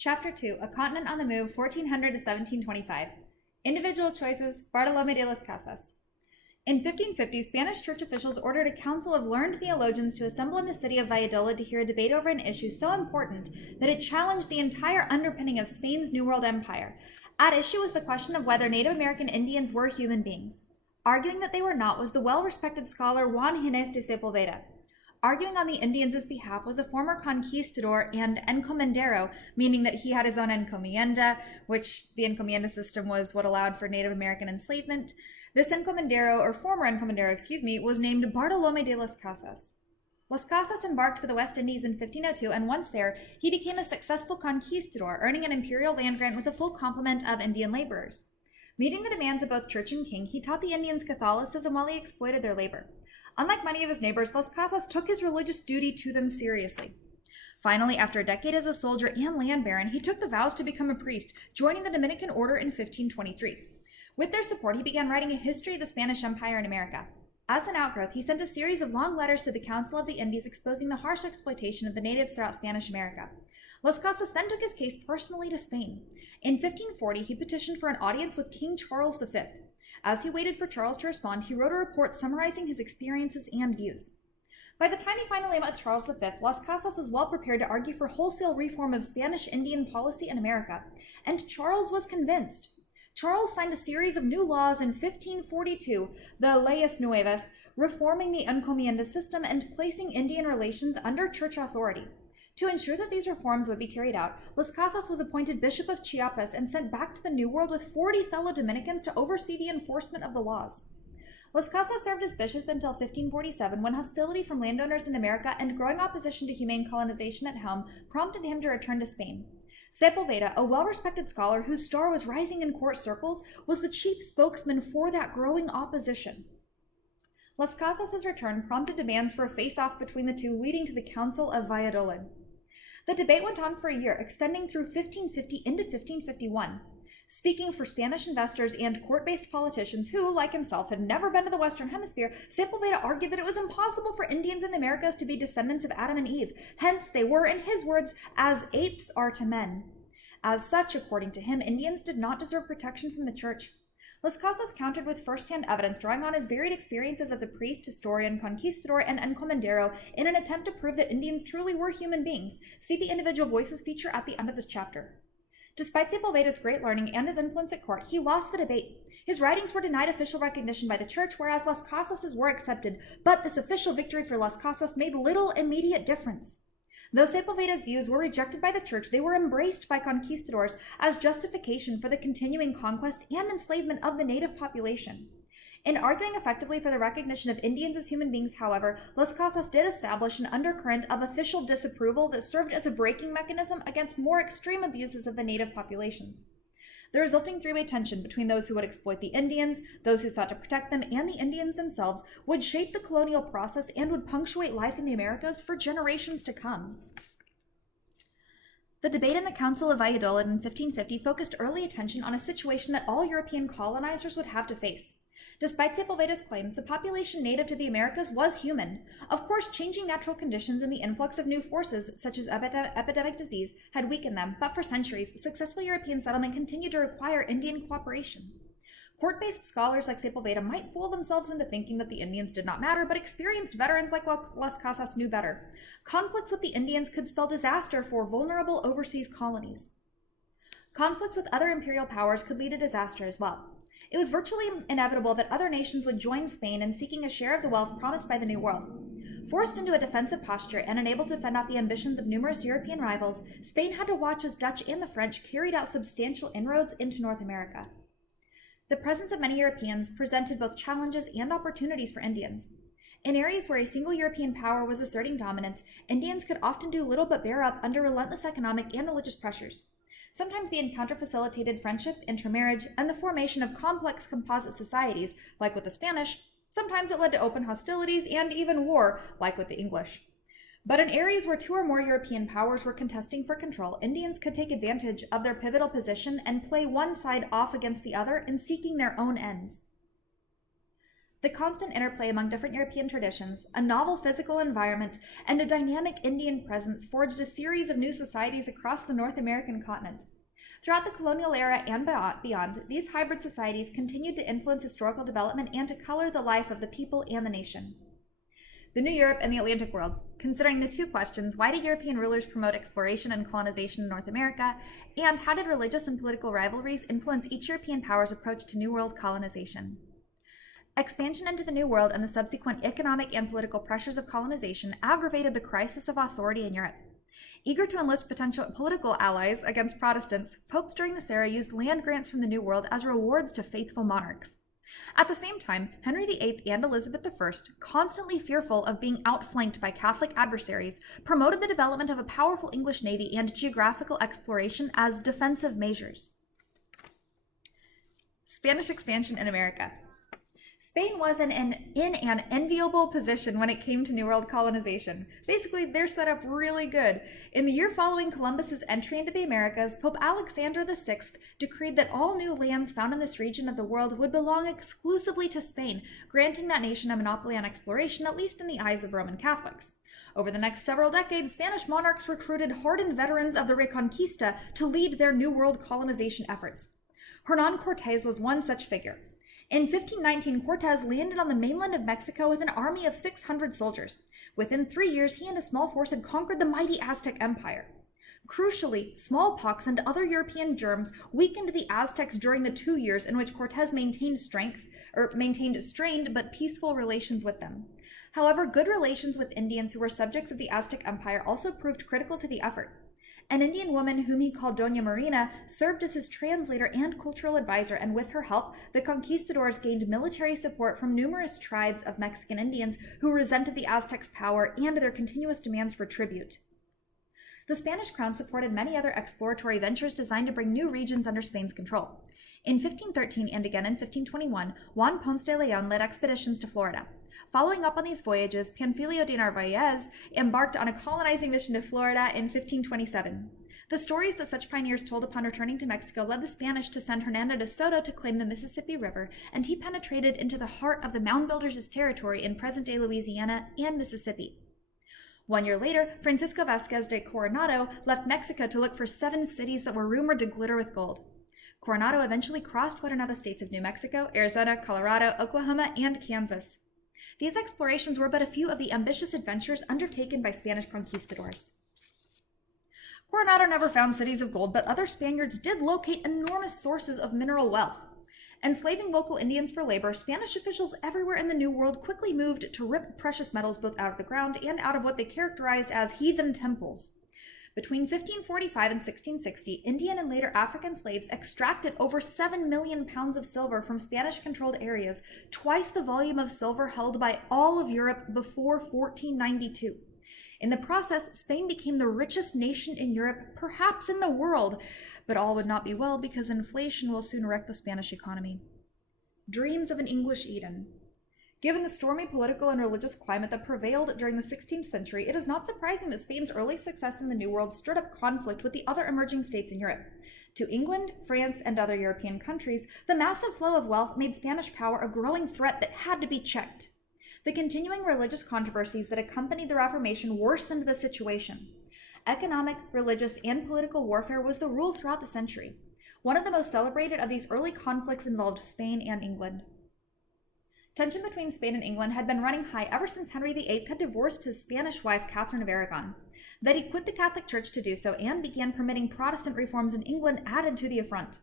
Chapter 2, A Continent on the Move, 1400 to 1725. Individual Choices, Bartolomé de las Casas. In 1550, Spanish church officials ordered a council of learned theologians to assemble in the city of Valladolid to hear a debate over an issue so important that it challenged the entire underpinning of Spain's New World Empire. At issue was the question of whether Native American Indians were human beings. Arguing that they were not was the well-respected scholar Juan Ginés de Sepulveda. Arguing on the Indians' behalf was a former conquistador and encomendero, meaning that he had his own encomienda, which the encomienda system was what allowed for Native American enslavement. This encomendero, or former encomendero, was named Bartolomé de las Casas. Las Casas embarked for the West Indies in 1502, and once there, he became a successful conquistador, earning an imperial land grant with a full complement of Indian laborers. Meeting the demands of both church and king, he taught the Indians Catholicism while he exploited their labor. Unlike many of his neighbors, Las Casas took his religious duty to them seriously. Finally, after a decade as a soldier and land baron, he took the vows to become a priest, joining the Dominican order in 1523. With their support, he began writing a history of the Spanish Empire in America. As an outgrowth, he sent a series of long letters to the Council of the Indies exposing the harsh exploitation of the natives throughout Spanish America. Las Casas then took his case personally to Spain. In 1540, he petitioned for an audience with King Charles V. As he waited for Charles to respond, he wrote a report summarizing his experiences and views. By the time he finally met Charles V, Las Casas was well prepared to argue for wholesale reform of Spanish Indian policy in America, and Charles was convinced. Charles signed a series of new laws in 1542, the Leyes Nuevas, reforming the encomienda system and placing Indian relations under church authority. To ensure that these reforms would be carried out, Las Casas was appointed Bishop of Chiapas and sent back to the New World with 40 fellow Dominicans to oversee the enforcement of the laws. Las Casas served as bishop until 1547, when hostility from landowners in America and growing opposition to humane colonization at home prompted him to return to Spain. Sepulveda, a well-respected scholar whose star was rising in court circles, was the chief spokesman for that growing opposition. Las Casas' return prompted demands for a face-off between the two, leading to the Council of Valladolid. The debate went on for a year, extending through 1550 into 1551. Speaking for Spanish investors and court-based politicians who, like himself, had never been to the Western Hemisphere, Sepulveda argued that it was impossible for Indians in the Americas to be descendants of Adam and Eve. Hence, they were, in his words, as apes are to men. As such, according to him, Indians did not deserve protection from the church. Las Casas countered with first-hand evidence, drawing on his varied experiences as a priest, historian, conquistador, and encomendero in an attempt to prove that Indians truly were human beings. See the Individual Voices feature at the end of this chapter. Despite Sepulveda's great learning and his influence at court, he lost the debate. His writings were denied official recognition by the church, whereas Las Casas' were accepted, but this official victory for Las Casas made little immediate difference. Though Sepulveda's views were rejected by the church, they were embraced by conquistadors as justification for the continuing conquest and enslavement of the native population. In arguing effectively for the recognition of Indians as human beings, however, Las Casas did establish an undercurrent of official disapproval that served as a braking mechanism against more extreme abuses of the native populations. The resulting three-way tension between those who would exploit the Indians, those who sought to protect them, and the Indians themselves would shape the colonial process and would punctuate life in the Americas for generations to come. The debate in the Council of Valladolid in 1550 focused early attention on a situation that all European colonizers would have to face. Despite Sepulveda's claims, the population native to the Americas was human. Of course, changing natural conditions and the influx of new forces, such as epidemic disease, had weakened them, but for centuries, successful European settlement continued to require Indian cooperation. Court-based scholars like Sepulveda might fool themselves into thinking that the Indians did not matter, but experienced veterans like Las Casas knew better. Conflicts with the Indians could spell disaster for vulnerable overseas colonies. Conflicts with other imperial powers could lead to disaster as well. It was virtually inevitable that other nations would join Spain in seeking a share of the wealth promised by the New World. Forced into a defensive posture and unable to fend off the ambitions of numerous European rivals, Spain had to watch as Dutch and the French carried out substantial inroads into North America. The presence of many Europeans presented both challenges and opportunities for Indians. In areas where a single European power was asserting dominance, Indians could often do little but bear up under relentless economic and religious pressures. Sometimes the encounter facilitated friendship, intermarriage, and the formation of complex composite societies, like with the Spanish. Sometimes it led to open hostilities and even war, like with the English. But in areas where two or more European powers were contesting for control, Indians could take advantage of their pivotal position and play one side off against the other in seeking their own ends. The constant interplay among different European traditions, a novel physical environment, and a dynamic Indian presence forged a series of new societies across the North American continent. Throughout the colonial era and beyond, these hybrid societies continued to influence historical development and to color the life of the people and the nation. The New Europe and the Atlantic world. Considering the two questions, why did European rulers promote exploration and colonization in North America, and how did religious and political rivalries influence each European power's approach to New World colonization? Expansion into the New World and the subsequent economic and political pressures of colonization aggravated the crisis of authority in Europe. Eager to enlist potential political allies against Protestants, popes during this era used land grants from the New World as rewards to faithful monarchs. At the same time, Henry VIII and Elizabeth I, constantly fearful of being outflanked by Catholic adversaries, promoted the development of a powerful English navy and geographical exploration as defensive measures. Spanish expansion in America. Spain was in an enviable position when it came to New World colonization. Basically, they're set up really good. In the year following Columbus's entry into the Americas, Pope Alexander VI decreed that all new lands found in this region of the world would belong exclusively to Spain, granting that nation a monopoly on exploration, at least in the eyes of Roman Catholics. Over the next several decades, Spanish monarchs recruited hardened veterans of the Reconquista to lead their New World colonization efforts. Hernan Cortes was one such figure. In 1519, Cortes landed on the mainland of Mexico with an army of 600 soldiers. Within 3 years, he and a small force had conquered the mighty Aztec Empire. Crucially, smallpox and other European germs weakened the Aztecs during the 2 years in which Cortes maintained strained but peaceful relations with them. However, good relations with Indians who were subjects of the Aztec Empire also proved critical to the effort. An Indian woman whom he called Doña Marina served as his translator and cultural advisor, and with her help, the conquistadors gained military support from numerous tribes of Mexican Indians who resented the Aztecs' power and their continuous demands for tribute. The Spanish crown supported many other exploratory ventures designed to bring new regions under Spain's control. In 1513 and again in 1521, Juan Ponce de Leon led expeditions to Florida. Following up on these voyages, Panfilio de Narvaez embarked on a colonizing mission to Florida in 1527. The stories that such pioneers told upon returning to Mexico led the Spanish to send Hernando de Soto to claim the Mississippi River, and he penetrated into the heart of the Mound Builders' territory in present-day Louisiana and Mississippi. 1 year later, Francisco Vasquez de Coronado left Mexico to look for 7 cities that were rumored to glitter with gold. Coronado eventually crossed what are now the states of New Mexico, Arizona, Colorado, Oklahoma, and Kansas. These explorations were but a few of the ambitious adventures undertaken by Spanish conquistadors. Coronado never found cities of gold, but other Spaniards did locate enormous sources of mineral wealth. Enslaving local Indians for labor, Spanish officials everywhere in the New World quickly moved to rip precious metals both out of the ground and out of what they characterized as heathen temples. Between 1545 and 1660, Indian and later African slaves extracted over 7 million pounds of silver from Spanish-controlled areas, twice the volume of silver held by all of Europe before 1492. In the process, Spain became the richest nation in Europe, perhaps in the world, but all would not be well because inflation will soon wreck the Spanish economy. Dreams of an English Eden. Given the stormy political and religious climate that prevailed during the 16th century, it is not surprising that Spain's early success in the New World stirred up conflict with the other emerging states in Europe. To England, France, and other European countries, the massive flow of wealth made Spanish power a growing threat that had to be checked. The continuing religious controversies that accompanied the Reformation worsened the situation. Economic, religious, and political warfare was the rule throughout the century. One of the most celebrated of these early conflicts involved Spain and England. Tension between Spain and England had been running high ever since Henry VIII had divorced his Spanish wife, Catherine of Aragon. That he quit the Catholic Church to do so and began permitting Protestant reforms in England added to the affront.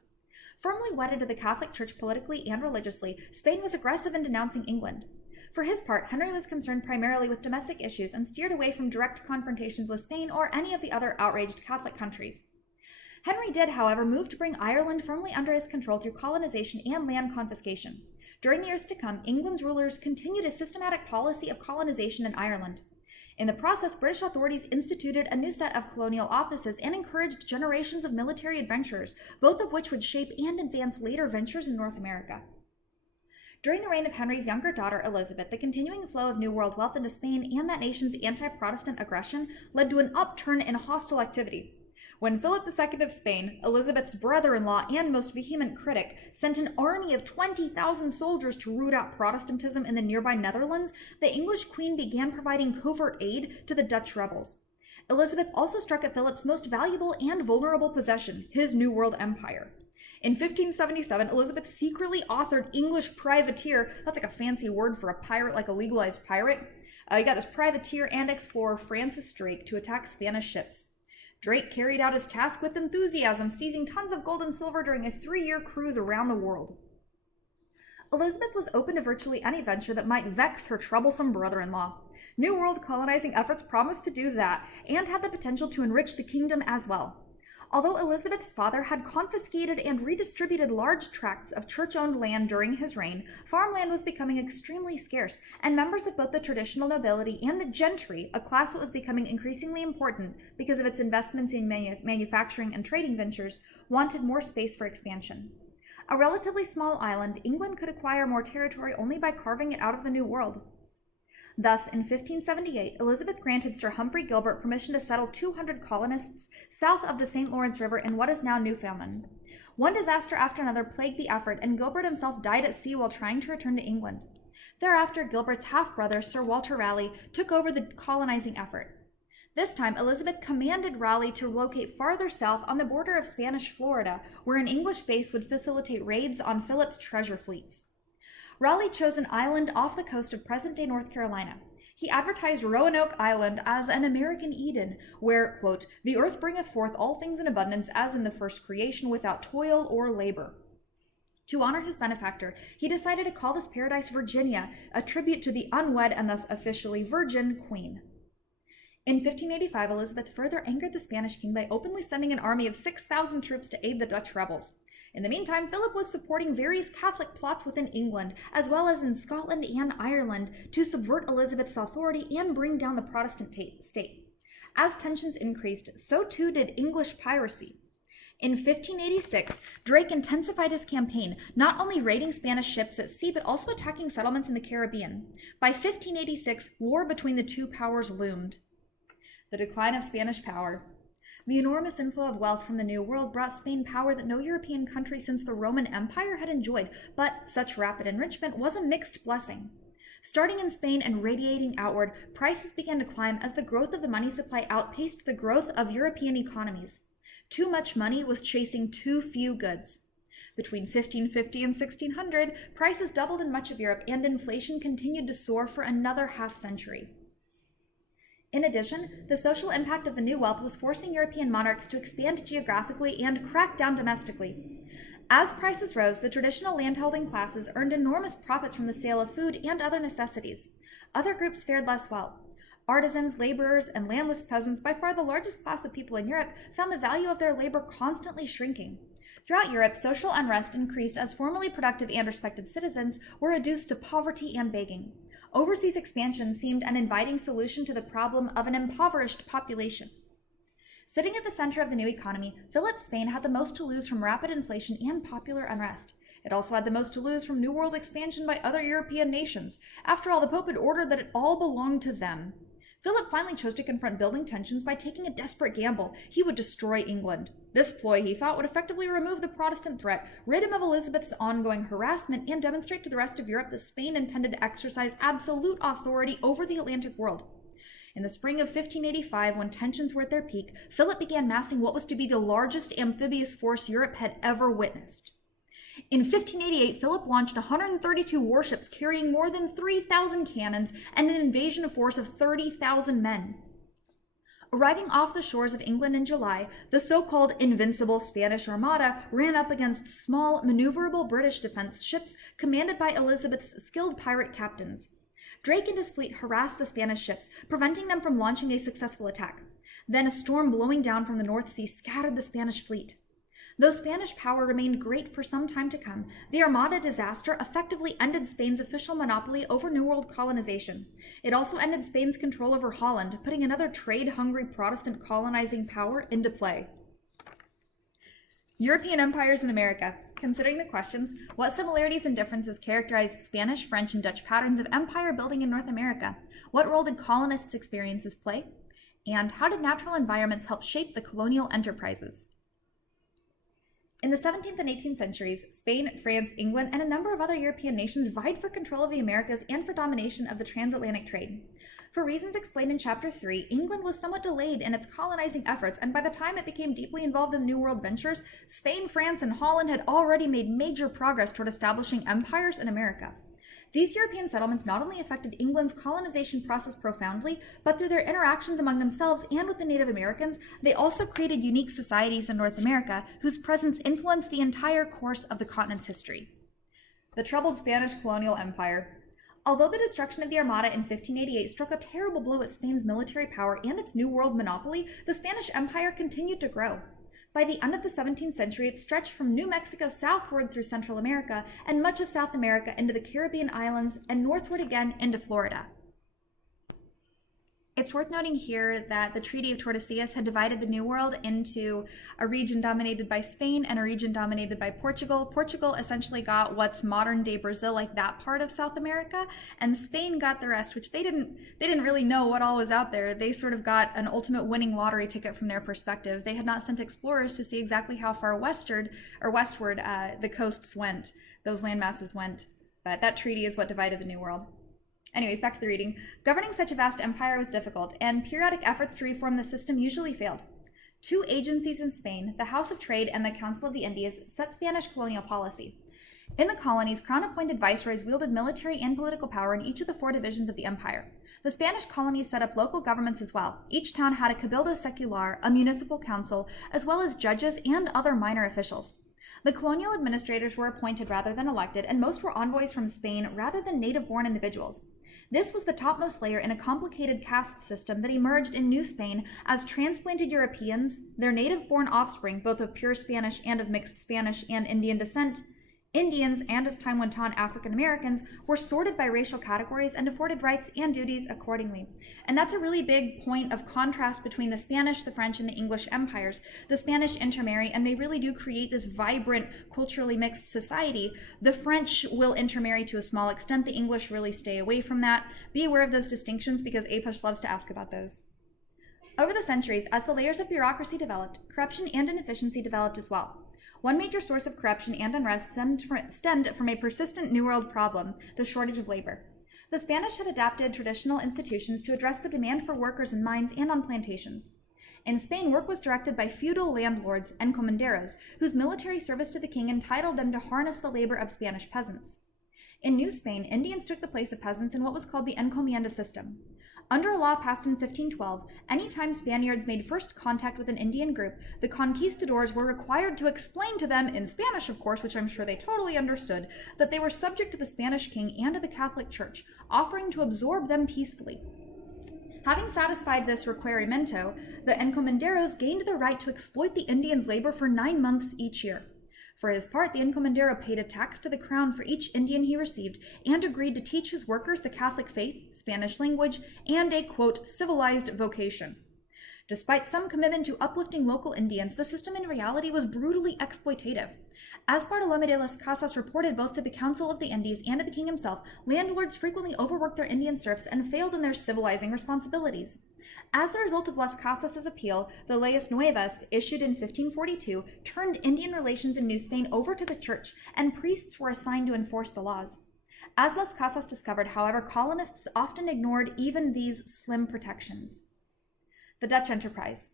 Firmly wedded to the Catholic Church politically and religiously, Spain was aggressive in denouncing England. For his part, Henry was concerned primarily with domestic issues and steered away from direct confrontations with Spain or any of the other outraged Catholic countries. Henry did, however, move to bring Ireland firmly under his control through colonization and land confiscation. During the years to come, England's rulers continued a systematic policy of colonization in Ireland. In the process, British authorities instituted a new set of colonial offices and encouraged generations of military adventurers, both of which would shape and advance later ventures in North America. During the reign of Henry's younger daughter, Elizabeth, the continuing flow of New World wealth into Spain and that nation's anti-Protestant aggression led to an upturn in hostile activity. When Philip II of Spain, Elizabeth's brother-in-law and most vehement critic, sent an army of 20,000 soldiers to root out Protestantism in the nearby Netherlands, the English queen began providing covert aid to the Dutch rebels. Elizabeth also struck at Philip's most valuable and vulnerable possession, his New World Empire. In 1577, Elizabeth secretly authored English privateer, that's like a fancy word for a pirate, like a legalized pirate. You got this privateer and explorer Francis Drake to attack Spanish ships. Drake carried out his task with enthusiasm, seizing tons of gold and silver during a 3-year cruise around the world. Elizabeth was open to virtually any venture that might vex her troublesome brother-in-law. New World colonizing efforts promised to do that, and had the potential to enrich the kingdom as well. Although Elizabeth's father had confiscated and redistributed large tracts of church-owned land during his reign, farmland was becoming extremely scarce, and members of both the traditional nobility and the gentry, a class that was becoming increasingly important because of its investments in manufacturing and trading ventures, wanted more space for expansion. A relatively small island, England could acquire more territory only by carving it out of the New World. Thus, in 1578, Elizabeth granted Sir Humphrey Gilbert permission to settle 200 colonists south of the St. Lawrence River in what is now Newfoundland. One disaster after another plagued the effort, and Gilbert himself died at sea while trying to return to England. Thereafter, Gilbert's half-brother, Sir Walter Raleigh, took over the colonizing effort. This time, Elizabeth commanded Raleigh to locate farther south on the border of Spanish Florida, where an English base would facilitate raids on Philip's treasure fleets. Raleigh chose an island off the coast of present-day North Carolina. He advertised Roanoke Island as an American Eden, where, quote, "the earth bringeth forth all things in abundance as in the first creation without toil or labor." To honor his benefactor, he decided to call this paradise Virginia, a tribute to the unwed and thus officially virgin queen. In 1585, Elizabeth further angered the Spanish king by openly sending an army of 6,000 troops to aid the Dutch rebels. In the meantime, Philip was supporting various Catholic plots within England, as well as in Scotland and Ireland, to subvert Elizabeth's authority and bring down the Protestant state. As tensions increased, so too did English piracy. In 1586, Drake intensified his campaign, not only raiding Spanish ships at sea, but also attacking settlements in the Caribbean. By 1586, war between the two powers loomed. The decline of Spanish power. The enormous inflow of wealth from the New World brought Spain power that no European country since the Roman Empire had enjoyed, but such rapid enrichment was a mixed blessing. Starting in Spain and radiating outward, prices began to climb as the growth of the money supply outpaced the growth of European economies. Too much money was chasing too few goods. Between 1550 and 1600, prices doubled in much of Europe, and inflation continued to soar for another half-century. In addition, the social impact of the new wealth was forcing European monarchs to expand geographically and crack down domestically. As prices rose, the traditional landholding classes earned enormous profits from the sale of food and other necessities. Other groups fared less well. Artisans, laborers, and landless peasants, by far the largest class of people in Europe, found the value of their labor constantly shrinking. Throughout Europe, social unrest increased as formerly productive and respected citizens were reduced to poverty and begging. Overseas expansion seemed an inviting solution to the problem of an impoverished population. Sitting at the center of the new economy, Philip's Spain had the most to lose from rapid inflation and popular unrest. It also had the most to lose from New World expansion by other European nations. After all, the Pope had ordered that it all belonged to them. Philip finally chose to confront building tensions by taking a desperate gamble. He would destroy England. This ploy, he thought, would effectively remove the Protestant threat, rid him of Elizabeth's ongoing harassment, and demonstrate to the rest of Europe that Spain intended to exercise absolute authority over the Atlantic world. In the spring of 1585, when tensions were at their peak, Philip began massing what was to be the largest amphibious force Europe had ever witnessed. In 1588, Philip launched 132 warships carrying more than 3,000 cannons and an invasion force of 30,000 men. Arriving off the shores of England in July, the so-called invincible Spanish Armada ran up against small, maneuverable British defense ships commanded by Elizabeth's skilled pirate captains. Drake and his fleet harassed the Spanish ships, preventing them from launching a successful attack. Then a storm blowing down from the North Sea scattered the Spanish fleet. Though Spanish power remained great for some time to come, the Armada disaster effectively ended Spain's official monopoly over New World colonization. It also ended Spain's control over Holland, putting another trade-hungry Protestant colonizing power into play. European empires in America. Considering the questions, what similarities and differences characterized Spanish, French, and Dutch patterns of empire building in North America? What role did colonists' experiences play? And how did natural environments help shape the colonial enterprises? In the 17th and 18th centuries, Spain, France, England, and a number of other European nations vied for control of the Americas and for domination of the transatlantic trade. For reasons explained in Chapter 3, England was somewhat delayed in its colonizing efforts, and by the time it became deeply involved in New World ventures, Spain, France, and Holland had already made major progress toward establishing empires in America. These European settlements not only affected England's colonization process profoundly, but through their interactions among themselves and with the Native Americans, they also created unique societies in North America whose presence influenced the entire course of the continent's history. The troubled Spanish colonial empire. Although the destruction of the Armada in 1588 struck a terrible blow at Spain's military power and its New World monopoly, the Spanish Empire continued to grow. By the end of the 17th century, it stretched from New Mexico southward through Central America and much of South America into the Caribbean islands and northward again into Florida. It's worth noting here that the Treaty of Tordesillas had divided the New World into a region dominated by Spain and a region dominated by Portugal. Portugal essentially got what's modern-day Brazil, like that part of South America, and Spain got the rest, which they didn't really know what all was out there. They sort of got an ultimate winning lottery ticket from their perspective. They had not sent explorers to see exactly how far westward the coasts went, those landmasses went, but that treaty is what divided the New World. Anyways, back to the reading. Governing such a vast empire was difficult, and periodic efforts to reform the system usually failed. Two agencies in Spain, the House of Trade and the Council of the Indies, set Spanish colonial policy. In the colonies, crown-appointed viceroys wielded military and political power in each of the four divisions of the empire. The Spanish colonies set up local governments as well. Each town had a Cabildo Secular, a municipal council, as well as judges and other minor officials. The colonial administrators were appointed rather than elected, and most were envoys from Spain rather than native-born individuals. This was the topmost layer in a complicated caste system that emerged in New Spain as transplanted Europeans, their native-born offspring, both of pure Spanish and of mixed Spanish and Indian descent, Indians, and as time went on, African Americans, were sorted by racial categories and afforded rights and duties accordingly. And that's a really big point of contrast between the Spanish, the French, and the English empires. The Spanish intermarry, and they really do create this vibrant, culturally mixed society. The French will intermarry to a small extent. The English really stay away from that. Be aware of those distinctions because APUSH loves to ask about those. Over the centuries, as the layers of bureaucracy developed, corruption and inefficiency developed as well. One major source of corruption and unrest stemmed from a persistent New World problem, the shortage of labor. The Spanish had adapted traditional institutions to address the demand for workers in mines and on plantations. In Spain, work was directed by feudal landlords, Encomenderos, whose military service to the king entitled them to harness the labor of Spanish peasants. In New Spain, Indians took the place of peasants in what was called the encomienda system. Under a law passed in 1512, any time Spaniards made first contact with an Indian group, the conquistadors were required to explain to them, in Spanish of course, which I'm sure they totally understood, that they were subject to the Spanish king and to the Catholic Church, offering to absorb them peacefully. Having satisfied this requerimiento, the encomenderos gained the right to exploit the Indians' labor for 9 months each year. For his part, the encomendero paid a tax to the crown for each Indian he received and agreed to teach his workers the Catholic faith, Spanish language, and a, quote, civilized vocation. Despite some commitment to uplifting local Indians, the system in reality was brutally exploitative. As Bartolomé de las Casas reported both to the Council of the Indies and to the king himself, landlords frequently overworked their Indian serfs and failed in their civilizing responsibilities. As a result of Las Casas' appeal, the Leyes Nuevas, issued in 1542, turned Indian relations in New Spain over to the church, and priests were assigned to enforce the laws. As Las Casas discovered, however, colonists often ignored even these slim protections. The Dutch enterprise.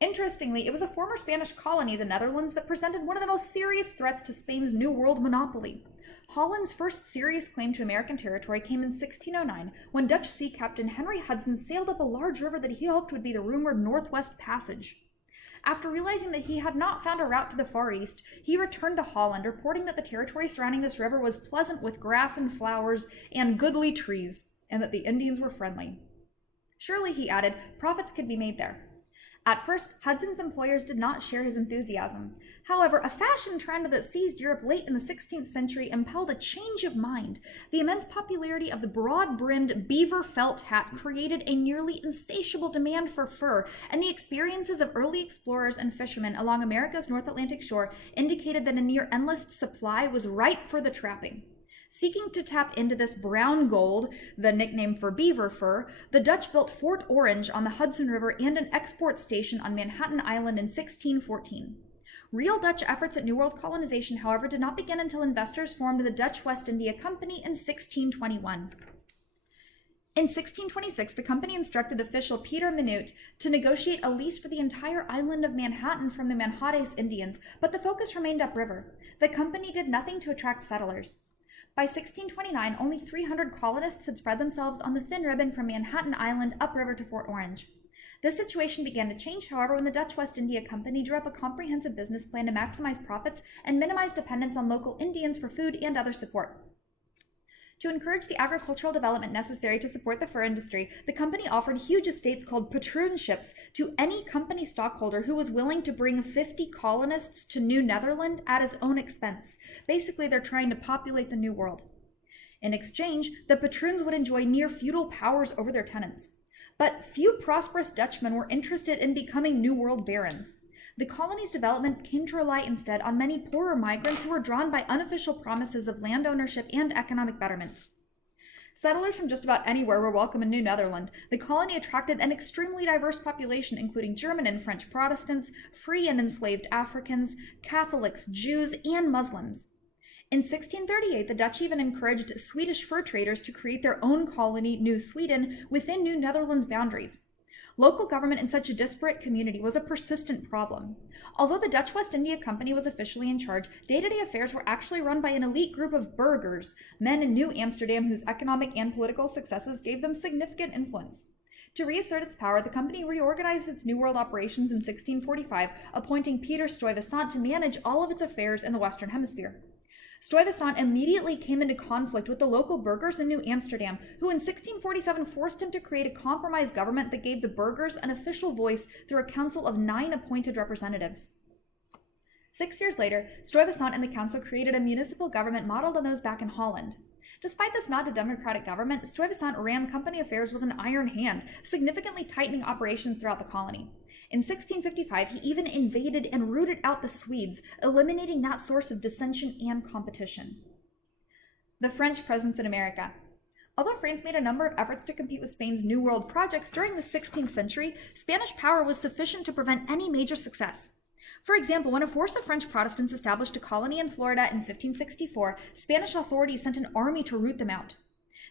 Interestingly, it was a former Spanish colony, the Netherlands, that presented one of the most serious threats to Spain's New World monopoly. Holland's first serious claim to American territory came in 1609, when Dutch sea captain Henry Hudson sailed up a large river that he hoped would be the rumored Northwest Passage. After realizing that he had not found a route to the Far East, he returned to Holland, reporting that the territory surrounding this river was pleasant with grass and flowers and goodly trees, and that the Indians were friendly. Surely, he added, profits could be made there. At first, Hudson's employers did not share his enthusiasm. However, a fashion trend that seized Europe late in the 16th century impelled a change of mind. The immense popularity of the broad-brimmed beaver felt hat created a nearly insatiable demand for fur, and the experiences of early explorers and fishermen along America's North Atlantic shore indicated that a near endless supply was ripe for the trapping. Seeking to tap into this brown gold, the nickname for beaver fur, the Dutch built Fort Orange on the Hudson River and an export station on Manhattan Island in 1614. Real Dutch efforts at New World colonization, however, did not begin until investors formed the Dutch West India Company in 1621. In 1626, the company instructed official Pieter Minuit to negotiate a lease for the entire island of Manhattan from the Manhattes Indians, but the focus remained upriver. The company did nothing to attract settlers. By 1629, only 300 colonists had spread themselves on the thin ribbon from Manhattan Island upriver to Fort Orange. This situation began to change, however, when the Dutch West India Company drew up a comprehensive business plan to maximize profits and minimize dependence on local Indians for food and other support. To encourage the agricultural development necessary to support the fur industry, the company offered huge estates called Patroonships to any company stockholder who was willing to bring 50 colonists to New Netherland at his own expense. Basically, they're trying to populate the New World. In exchange, the patroons would enjoy near feudal powers over their tenants. But few prosperous Dutchmen were interested in becoming New World barons. The colony's development came to rely instead on many poorer migrants who were drawn by unofficial promises of land ownership and economic betterment. Settlers from just about anywhere were welcome in New Netherland. The colony attracted an extremely diverse population, including German and French Protestants, free and enslaved Africans, Catholics, Jews, and Muslims. In 1638, the Dutch even encouraged Swedish fur traders to create their own colony, New Sweden, within New Netherland's boundaries. Local government in such a disparate community was a persistent problem. Although the Dutch West India Company was officially in charge, day-to-day affairs were actually run by an elite group of burghers, men in New Amsterdam whose economic and political successes gave them significant influence. To reassert its power, the company reorganized its New World operations in 1645, appointing Pieter Stuyvesant to manage all of its affairs in the Western Hemisphere. Stuyvesant immediately came into conflict with the local burghers in New Amsterdam, who in 1647 forced him to create a compromise government that gave the burghers an official voice through a council of 9 appointed representatives. 6 years later, Stuyvesant and the council created a municipal government modeled on those back in Holland. Despite this nod to democratic government, Stuyvesant ran company affairs with an iron hand, significantly tightening operations throughout the colony. In 1655, he even invaded and rooted out the Swedes, eliminating that source of dissension and competition. The French presence in America. Although France made a number of efforts to compete with Spain's New World projects during the 16th century, Spanish power was sufficient to prevent any major success. For example, when a force of French Protestants established a colony in Florida in 1564, Spanish authorities sent an army to root them out.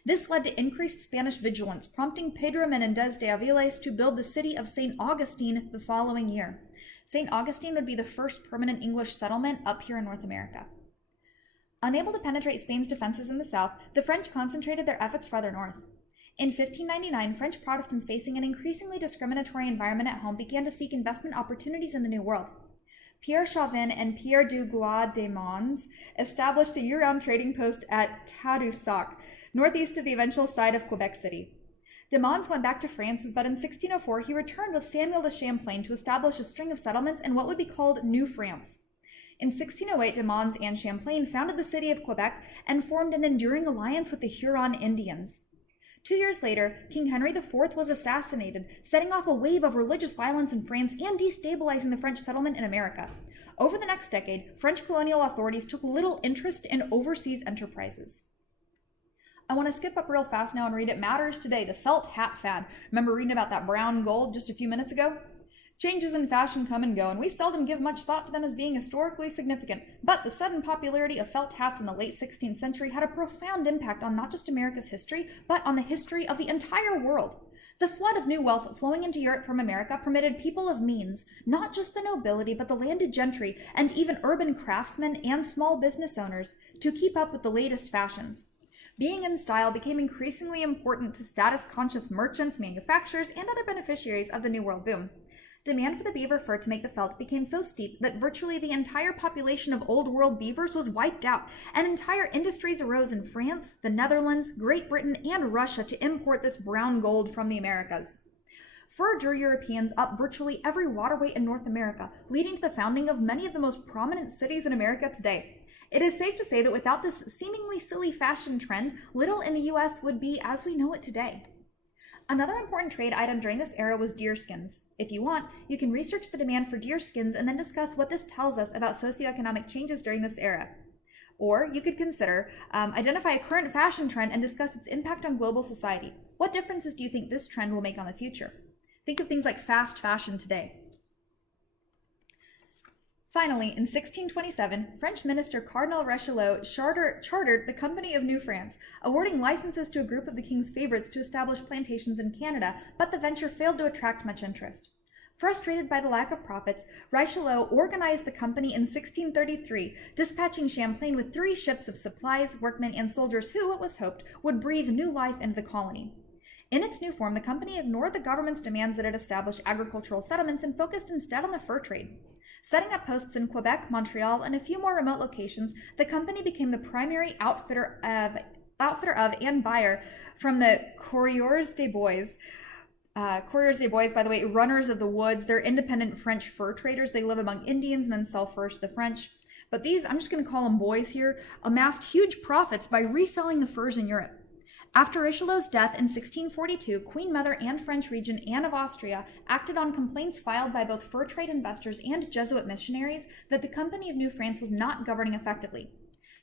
This led to increased Spanish vigilance, prompting Pedro Menendez de Aviles to build the city of St. Augustine the following year. St. Augustine would be the first permanent English settlement up here in North America. Unable to penetrate Spain's defenses in the south, the French concentrated their efforts farther north. In 1599, French Protestants facing an increasingly discriminatory environment at home began to seek investment opportunities in the New World. Pierre Chauvin and Pierre Dugua de Mons established a year-round trading post at Tadoussac, northeast of the eventual site of Quebec City. De Mons went back to France, but in 1604 he returned with Samuel de Champlain to establish a string of settlements in what would be called New France. In 1608, de Mons and Champlain founded the city of Quebec and formed an enduring alliance with the Huron Indians. 2 years later, King Henry IV was assassinated, setting off a wave of religious violence in France and destabilizing the French settlement in America. Over the next decade, French colonial authorities took little interest in overseas enterprises. I want to skip up real fast now and read It Matters Today, the felt hat fad. Remember reading about that brown gold just a few minutes ago? Changes in fashion come and go, and we seldom give much thought to them as being historically significant. But the sudden popularity of felt hats in the late 16th century had a profound impact on not just America's history, but on the history of the entire world. The flood of new wealth flowing into Europe from America permitted people of means, not just the nobility, but the landed gentry, and even urban craftsmen and small business owners, to keep up with the latest fashions. Being in style became increasingly important to status-conscious merchants, manufacturers, and other beneficiaries of the New World boom. Demand for the beaver fur to make the felt became so steep that virtually the entire population of Old World beavers was wiped out, and entire industries arose in France, the Netherlands, Great Britain, and Russia to import this brown gold from the Americas. Fur drew Europeans up virtually every waterway in North America, leading to the founding of many of the most prominent cities in America today. It is safe to say that without this seemingly silly fashion trend, little in the U.S. would be as we know it today. Another important trade item during this era was deerskins. If you want, you can research the demand for deerskins and then discuss what this tells us about socioeconomic changes during this era. Or you could consider identify a current fashion trend and discuss its impact on global society. What differences do you think this trend will make on the future? Think of things like fast fashion today. Finally, in 1627, French minister Cardinal Richelieu chartered the Company of New France, awarding licenses to a group of the king's favorites to establish plantations in Canada, but the venture failed to attract much interest. Frustrated by the lack of profits, Richelieu organized the company in 1633, dispatching Champlain with 3 ships of supplies, workmen, and soldiers who, it was hoped, would breathe new life into the colony. In its new form, the company ignored the government's demands that it establish agricultural settlements and focused instead on the fur trade. Setting up posts in Quebec, Montreal, and a few more remote locations, the company became the primary outfitter of and buyer from the Coureurs des bois. Coureurs des bois, by the way, runners of the woods. They're independent French fur traders. They live among Indians and then sell furs to the French. But these, I'm just going to call them boys here, amassed huge profits by reselling the furs in Europe. After Richelieu's death in 1642, Queen Mother and French Regent Anne of Austria acted on complaints filed by both fur trade investors and Jesuit missionaries that the Company of New France was not governing effectively.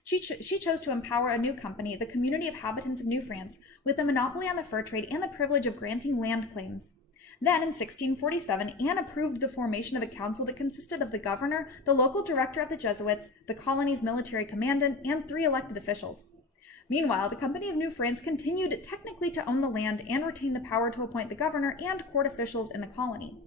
She chose to empower a new company, the Community of Habitants of New France, with a monopoly on the fur trade and the privilege of granting land claims. Then, in 1647, Anne approved the formation of a council that consisted of the governor, the local director of the Jesuits, the colony's military commandant, and 3 elected officials. Meanwhile, the Company of New France continued technically to own the land and retain the power to appoint the governor and court officials in the colony.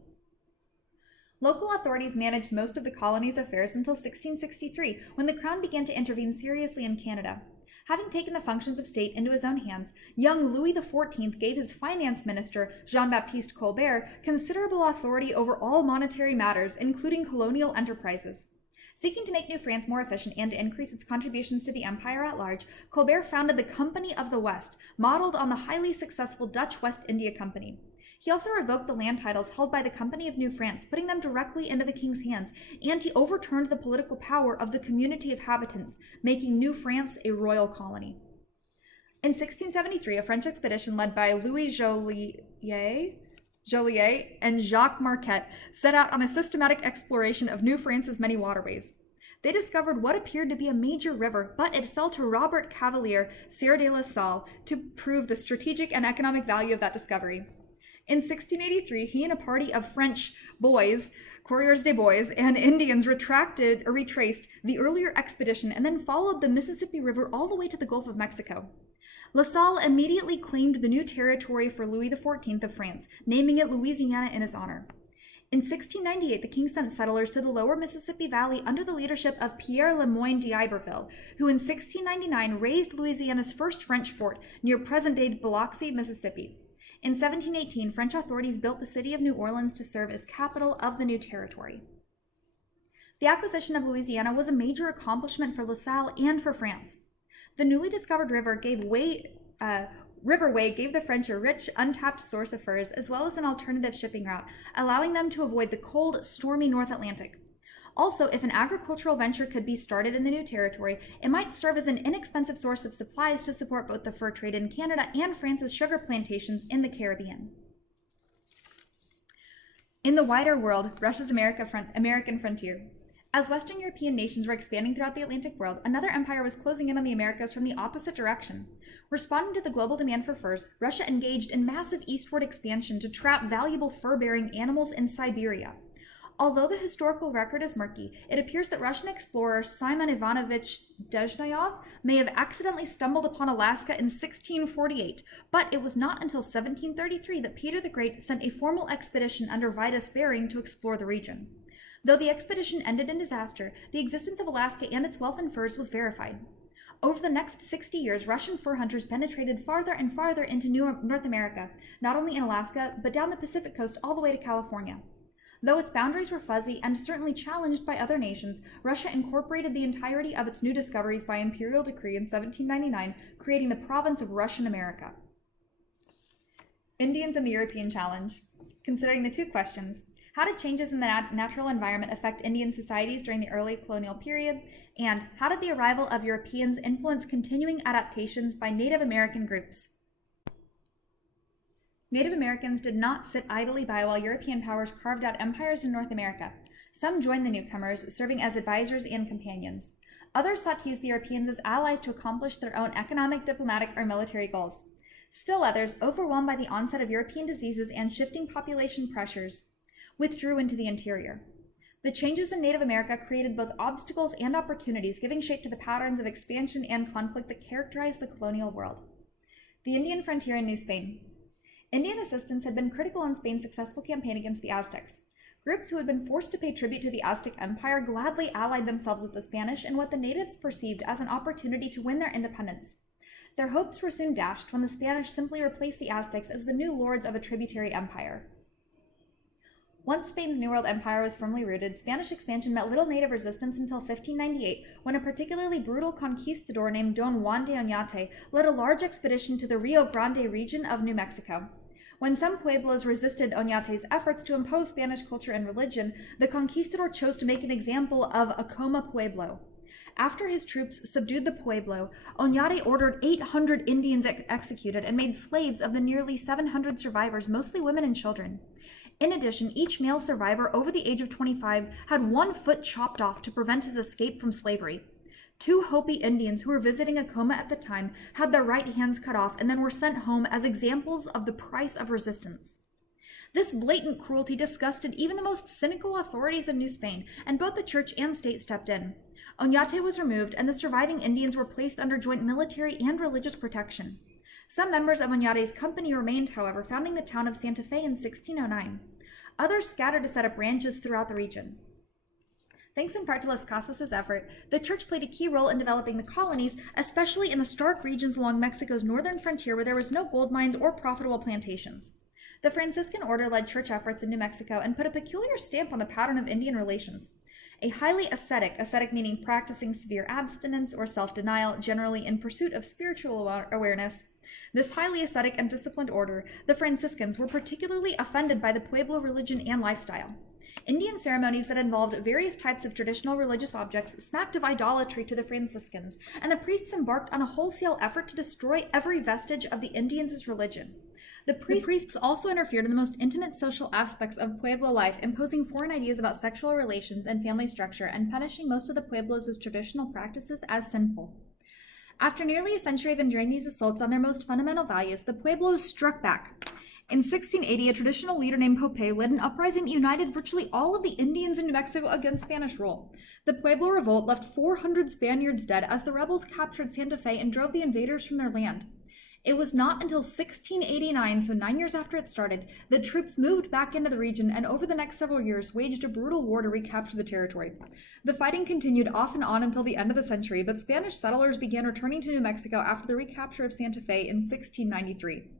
Local authorities managed most of the colony's affairs until 1663, when the Crown began to intervene seriously in Canada. Having taken the functions of state into his own hands, young Louis XIV gave his finance minister, Jean-Baptiste Colbert, considerable authority over all monetary matters, including colonial enterprises. Seeking to make New France more efficient and to increase its contributions to the empire at large, Colbert founded the Company of the West, modeled on the highly successful Dutch West India Company. He also revoked the land titles held by the Company of New France, putting them directly into the king's hands, and he overturned the political power of the Community of Habitants, making New France a royal colony. In 1673, a French expedition led by Louis Joliet and Jacques Marquette set out on a systematic exploration of New France's many waterways. They discovered what appeared to be a major river, but it fell to Robert Cavelier, Sieur de la Salle, to prove the strategic and economic value of that discovery. In 1683, he and a party of French boys, Coureurs des bois, and Indians retraced the earlier expedition and then followed the Mississippi River all the way to the Gulf of Mexico. La Salle immediately claimed the new territory for Louis XIV of France, naming it Louisiana in his honor. In 1698, the king sent settlers to the lower Mississippi Valley under the leadership of Pierre Le Moyne d'Iberville, who in 1699 raised Louisiana's first French fort near present-day Biloxi, Mississippi. In 1718, French authorities built the city of New Orleans to serve as capital of the new territory. The acquisition of Louisiana was a major accomplishment for La Salle and for France. The newly discovered riverway gave the French a rich, untapped source of furs, as well as an alternative shipping route, allowing them to avoid the cold, stormy North Atlantic. Also, if an agricultural venture could be started in the new territory, it might serve as an inexpensive source of supplies to support both the fur trade in Canada and France's sugar plantations in the Caribbean. In the wider world, Russia's American frontier. As Western European nations were expanding throughout the Atlantic world, another empire was closing in on the Americas from the opposite direction. Responding to the global demand for furs, Russia engaged in massive eastward expansion to trap valuable fur-bearing animals in Siberia. Although the historical record is murky, it appears that Russian explorer Simon Ivanovich Dezhnyov may have accidentally stumbled upon Alaska in 1648, but it was not until 1733 that Peter the Great sent a formal expedition under Vitus Bering to explore the region. Though the expedition ended in disaster, the existence of Alaska and its wealth in furs was verified. Over the next 60 years, Russian fur hunters penetrated farther and farther into North America, not only in Alaska, but down the Pacific coast all the way to California. Though its boundaries were fuzzy and certainly challenged by other nations, Russia incorporated the entirety of its new discoveries by imperial decree in 1799, creating the province of Russian America. Indians and the European Challenge. Considering the 2 questions, how did changes in the natural environment affect Indian societies during the early colonial period? And how did the arrival of Europeans influence continuing adaptations by Native American groups? Native Americans did not sit idly by while European powers carved out empires in North America. Some joined the newcomers, serving as advisors and companions. Others sought to use the Europeans as allies to accomplish their own economic, diplomatic, or military goals. Still others, overwhelmed by the onset of European diseases and shifting population pressures, withdrew into the interior. The changes in Native America created both obstacles and opportunities, giving shape to the patterns of expansion and conflict that characterized the colonial world. The Indian frontier in New Spain. Indian assistance had been critical in Spain's successful campaign against the Aztecs. Groups who had been forced to pay tribute to the Aztec Empire gladly allied themselves with the Spanish in what the natives perceived as an opportunity to win their independence. Their hopes were soon dashed when the Spanish simply replaced the Aztecs as the new lords of a tributary empire. Once Spain's New World Empire was firmly rooted, Spanish expansion met little native resistance until 1598, when a particularly brutal conquistador named Don Juan de Onate led a large expedition to the Rio Grande region of New Mexico. When some pueblos resisted Oñate's efforts to impose Spanish culture and religion, the conquistador chose to make an example of Acoma Pueblo. After his troops subdued the pueblo, Oñate ordered 800 Indians executed and made slaves of the nearly 700 survivors, mostly women and children. In addition, each male survivor over the age of 25 had 1 foot chopped off to prevent his escape from slavery. 2 Hopi Indians who were visiting Acoma at the time had their right hands cut off and then were sent home as examples of the price of resistance. This blatant cruelty disgusted even the most cynical authorities in New Spain, and both the church and state stepped in. Oñate was removed, and the surviving Indians were placed under joint military and religious protection. Some members of Oñate's company remained, however, founding the town of Santa Fe in 1609. Others scattered to set up ranches throughout the region. Thanks in part to Las Casas' effort, the church played a key role in developing the colonies, especially in the stark regions along Mexico's northern frontier where there was no gold mines or profitable plantations. The Franciscan order led church efforts in New Mexico and put a peculiar stamp on the pattern of Indian relations. A highly ascetic meaning practicing severe abstinence or self-denial, generally in pursuit of spiritual awareness. This highly ascetic and disciplined order, the Franciscans, were particularly offended by the Pueblo religion and lifestyle. Indian ceremonies that involved various types of traditional religious objects smacked of idolatry to the Franciscans, and the priests embarked on a wholesale effort to destroy every vestige of the Indians' religion. The priests also interfered in the most intimate social aspects of Pueblo life, imposing foreign ideas about sexual relations and family structure, and punishing most of the Pueblos' traditional practices as sinful. After nearly a century of enduring these assaults on their most fundamental values, the Pueblos struck back. In 1680, a traditional leader named Pope led an uprising that united virtually all of the Indians in New Mexico against Spanish rule. The Pueblo Revolt left 400 Spaniards dead as the rebels captured Santa Fe and drove the invaders from their land. It was not until 1689, so 9 years after it started, that troops moved back into the region and over the next several years waged a brutal war to recapture the territory. The fighting continued off and on until the end of the century, but Spanish settlers began returning to New Mexico after the recapture of Santa Fe in 1693.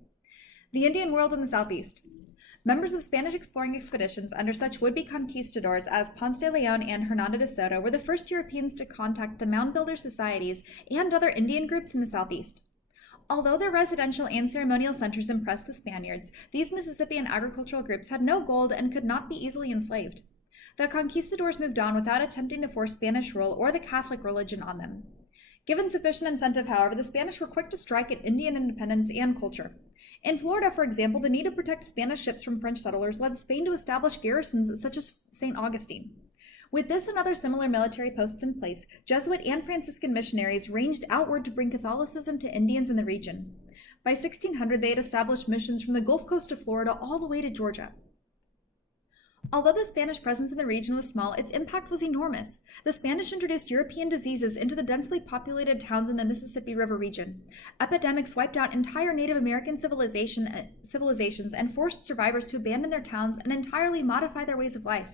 The Indian world in the southeast. Members of Spanish exploring expeditions under such would-be conquistadors as Ponce de Leon and Hernando de Soto were the first Europeans to contact the mound builder societies and other Indian groups in the southeast. Although their residential and ceremonial centers impressed the Spaniards, these Mississippian agricultural groups had no gold and could not be easily enslaved. The conquistadors moved on without attempting to force Spanish rule or the Catholic religion on them. Given sufficient incentive, however, the Spanish were quick to strike at Indian independence and culture. In Florida, for example, the need to protect Spanish ships from French settlers led Spain to establish garrisons such as St. Augustine. With this and other similar military posts in place, Jesuit and Franciscan missionaries ranged outward to bring Catholicism to Indians in the region. By 1600, they had established missions from the Gulf Coast of Florida all the way to Georgia. Although the Spanish presence in the region was small, its impact was enormous. The Spanish introduced European diseases into the densely populated towns in the Mississippi River region. Epidemics wiped out entire Native American civilizations and forced survivors to abandon their towns and entirely modify their ways of life.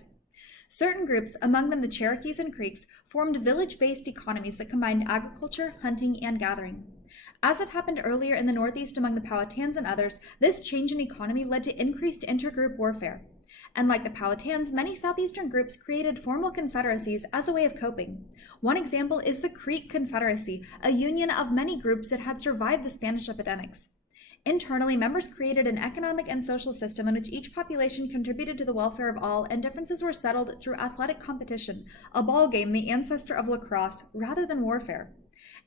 Certain groups, among them the Cherokees and Creeks, formed village-based economies that combined agriculture, hunting, and gathering. As had happened earlier in the Northeast among the Powhatans and others, this change in economy led to increased intergroup warfare. And like the Powhatans, many southeastern groups created formal confederacies as a way of coping. One example is the Creek Confederacy, a union of many groups that had survived the Spanish epidemics. Internally, members created an economic and social system in which each population contributed to the welfare of all, and differences were settled through athletic competition, a ball game, the ancestor of lacrosse, rather than warfare.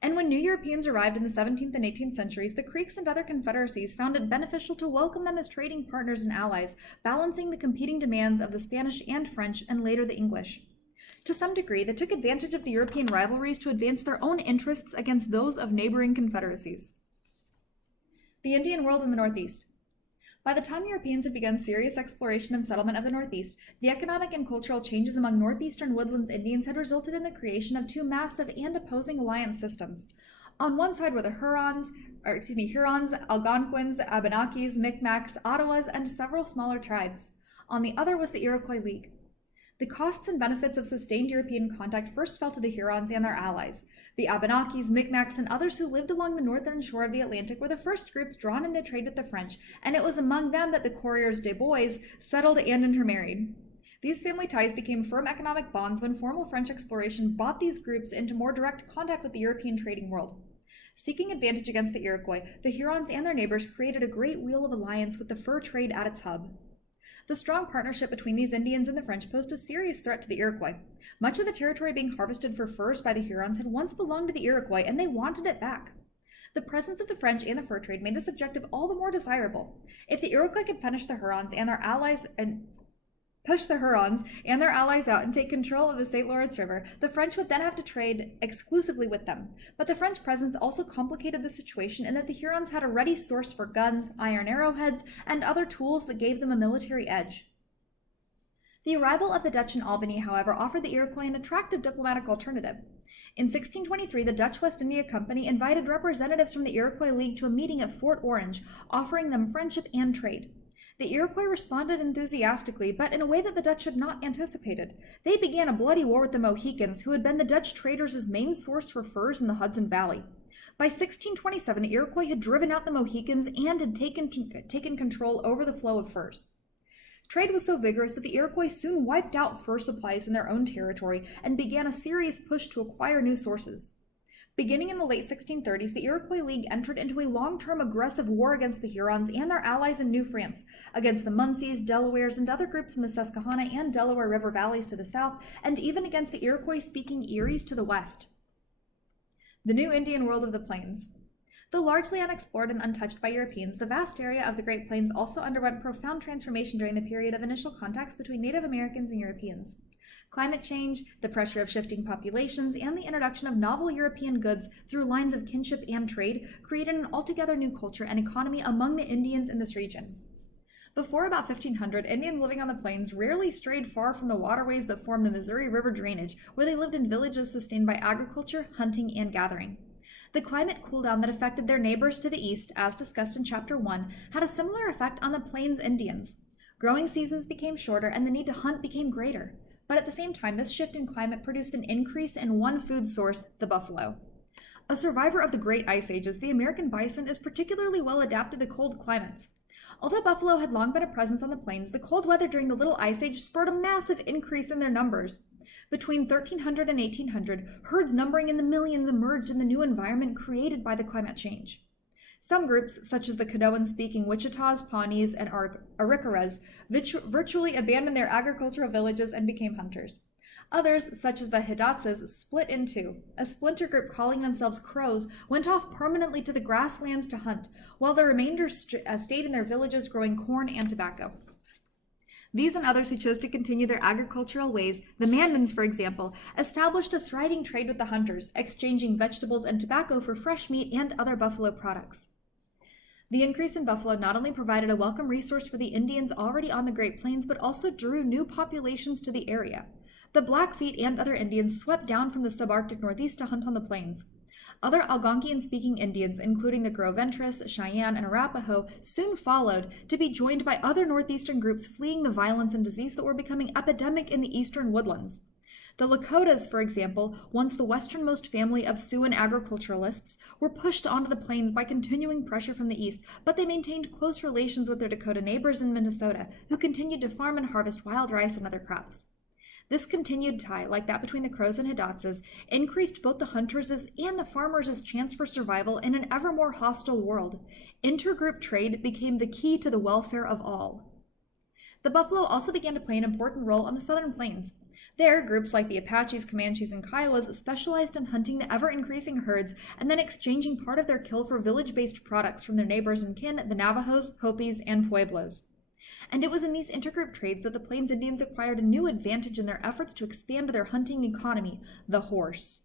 And when new Europeans arrived in the 17th and 18th centuries, the Creeks and other confederacies found it beneficial to welcome them as trading partners and allies, balancing the competing demands of the Spanish and French, and later the English. To some degree, they took advantage of the European rivalries to advance their own interests against those of neighboring confederacies. The Indian world in the Northeast. By the time Europeans had begun serious exploration and settlement of the Northeast, the economic and cultural changes among northeastern woodlands Indians had resulted in the creation of two massive and opposing alliance systems. On one side were the Hurons, Algonquins, Abenakis, Micmacs, Ottawas, and several smaller tribes. On the other was the Iroquois League. The costs and benefits of sustained European contact first fell to the Hurons and their allies. The Abenakis, Micmacs, and others who lived along the northern shore of the Atlantic were the first groups drawn into trade with the French, and it was among them that the Coureurs de bois settled and intermarried. These family ties became firm economic bonds when formal French exploration brought these groups into more direct contact with the European trading world. Seeking advantage against the Iroquois, the Hurons and their neighbors created a great wheel of alliance with the fur trade at its hub. The strong partnership between these Indians and the French posed a serious threat to the Iroquois. Much of the territory being harvested for furs by the Hurons had once belonged to the Iroquois, and they wanted it back. The presence of the French and the fur trade made this objective all the more desirable. If the Iroquois could push the Hurons and their allies out and take control of the St. Lawrence River, the French would then have to trade exclusively with them. But the French presence also complicated the situation in that the Hurons had a ready source for guns, iron arrowheads, and other tools that gave them a military edge. The arrival of the Dutch in Albany, however, offered the Iroquois an attractive diplomatic alternative. In 1623, the Dutch West India Company invited representatives from the Iroquois League to a meeting at Fort Orange, offering them friendship and trade. The Iroquois responded enthusiastically, but in a way that the Dutch had not anticipated. They began a bloody war with the Mohicans, who had been the Dutch traders' main source for furs in the Hudson Valley. By 1627, the Iroquois had driven out the Mohicans and had taken control over the flow of furs. Trade was so vigorous that the Iroquois soon wiped out fur supplies in their own territory and began a serious push to acquire new sources. Beginning in the late 1630s, the Iroquois League entered into a long-term aggressive war against the Hurons and their allies in New France, against the Munsees, Delawares, and other groups in the Susquehanna and Delaware River valleys to the south, and even against the Iroquois-speaking Eries to the west. The new Indian world of the plains. Though largely unexplored and untouched by Europeans, the vast area of the Great Plains also underwent profound transformation during the period of initial contacts between Native Americans and Europeans. Climate change, the pressure of shifting populations, and the introduction of novel European goods through lines of kinship and trade created an altogether new culture and economy among the Indians in this region. Before about 1500, Indians living on the plains rarely strayed far from the waterways that form the Missouri River drainage, where they lived in villages sustained by agriculture, hunting, and gathering. The climate cooldown that affected their neighbors to the east, as discussed in Chapter 1, had a similar effect on the Plains Indians. Growing seasons became shorter and the need to hunt became greater. But at the same time, this shift in climate produced an increase in one food source, the buffalo. A survivor of the Great Ice Ages, the American bison is particularly well adapted to cold climates. Although buffalo had long been a presence on the plains, the cold weather during the Little Ice Age spurred a massive increase in their numbers. Between 1300 and 1800, herds numbering in the millions emerged in the new environment created by the climate change. Some groups, such as the Caddoan-speaking Wichitas, Pawnees, and Iroquois, virtually abandoned their agricultural villages and became hunters. Others, such as the Hidatses, split in two. A splinter group calling themselves Crows went off permanently to the grasslands to hunt, while the remainder stayed in their villages growing corn and tobacco. These and others who chose to continue their agricultural ways, the Mandans, for example, established a thriving trade with the hunters, exchanging vegetables and tobacco for fresh meat and other buffalo products. The increase in buffalo not only provided a welcome resource for the Indians already on the Great Plains, but also drew new populations to the area. The Blackfeet and other Indians swept down from the subarctic northeast to hunt on the plains. Other Algonquian-speaking Indians, including the Gros Ventres, Cheyenne, and Arapaho, soon followed to be joined by other northeastern groups fleeing the violence and disease that were becoming epidemic in the eastern woodlands. The Lakotas, for example, once the westernmost family of Siouan agriculturalists, were pushed onto the plains by continuing pressure from the east, but they maintained close relations with their Dakota neighbors in Minnesota, who continued to farm and harvest wild rice and other crops. This continued tie, like that between the Crows and Hidatses, increased both the hunters' and the farmers' chance for survival in an ever more hostile world. Intergroup trade became the key to the welfare of all. The buffalo also began to play an important role on the southern plains. There, groups like the Apaches, Comanches, and Kiowas specialized in hunting the ever-increasing herds and then exchanging part of their kill for village-based products from their neighbors and kin, the Navajos, Hopis, and Pueblos. And it was in these intergroup trades that the Plains Indians acquired a new advantage in their efforts to expand their hunting economy, the horse.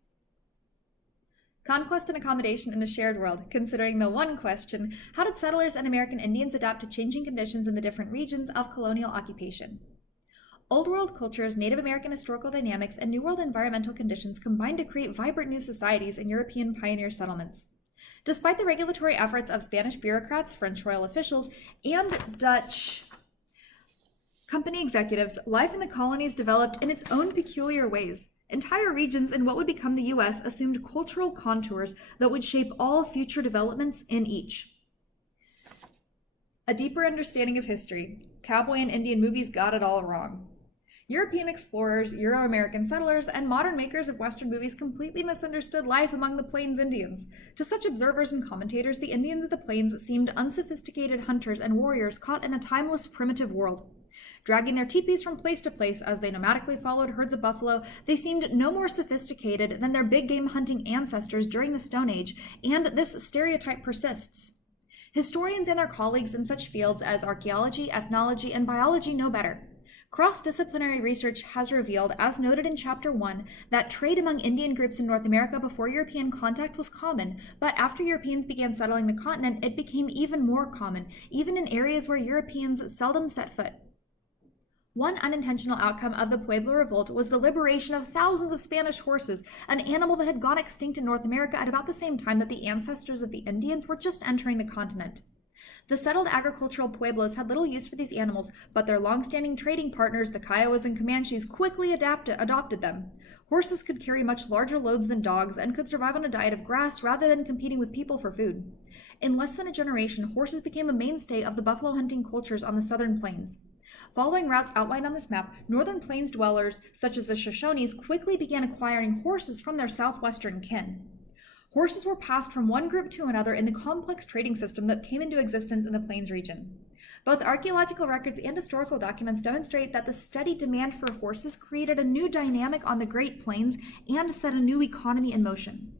Conquest and accommodation in a shared world, considering the one question, how did settlers and American Indians adapt to changing conditions in the different regions of colonial occupation? Old World cultures, Native American historical dynamics, and New World environmental conditions combined to create vibrant new societies in European pioneer settlements. Despite the regulatory efforts of Spanish bureaucrats, French royal officials, and Dutch company executives, life in the colonies developed in its own peculiar ways. Entire regions in what would become the U.S. assumed cultural contours that would shape all future developments in each. A deeper understanding of history. Cowboy and Indian movies got it all wrong. European explorers, Euro-American settlers, and modern makers of Western movies completely misunderstood life among the Plains Indians. To such observers and commentators, the Indians of the Plains seemed unsophisticated hunters and warriors caught in a timeless primitive world. Dragging their teepees from place to place as they nomadically followed herds of buffalo, they seemed no more sophisticated than their big game hunting ancestors during the Stone Age, and this stereotype persists. Historians and their colleagues in such fields as archaeology, ethnology, and biology know better. Cross-disciplinary research has revealed, as noted in Chapter 1, that trade among Indian groups in North America before European contact was common, but after Europeans began settling the continent, it became even more common, even in areas where Europeans seldom set foot. One unintentional outcome of the Pueblo Revolt was the liberation of thousands of Spanish horses, an animal that had gone extinct in North America at about the same time that the ancestors of the Indians were just entering the continent. The settled agricultural Pueblos had little use for these animals, but their long-standing trading partners, the Kiowas and Comanches, quickly adopted them. Horses could carry much larger loads than dogs and could survive on a diet of grass rather than competing with people for food. In less than a generation, horses became a mainstay of the buffalo hunting cultures on the southern plains. Following routes outlined on this map, northern plains dwellers, such as the Shoshones, quickly began acquiring horses from their southwestern kin. Horses were passed from one group to another in the complex trading system that came into existence in the plains region. Both archaeological records and historical documents demonstrate that the steady demand for horses created a new dynamic on the Great Plains and set a new economy in motion.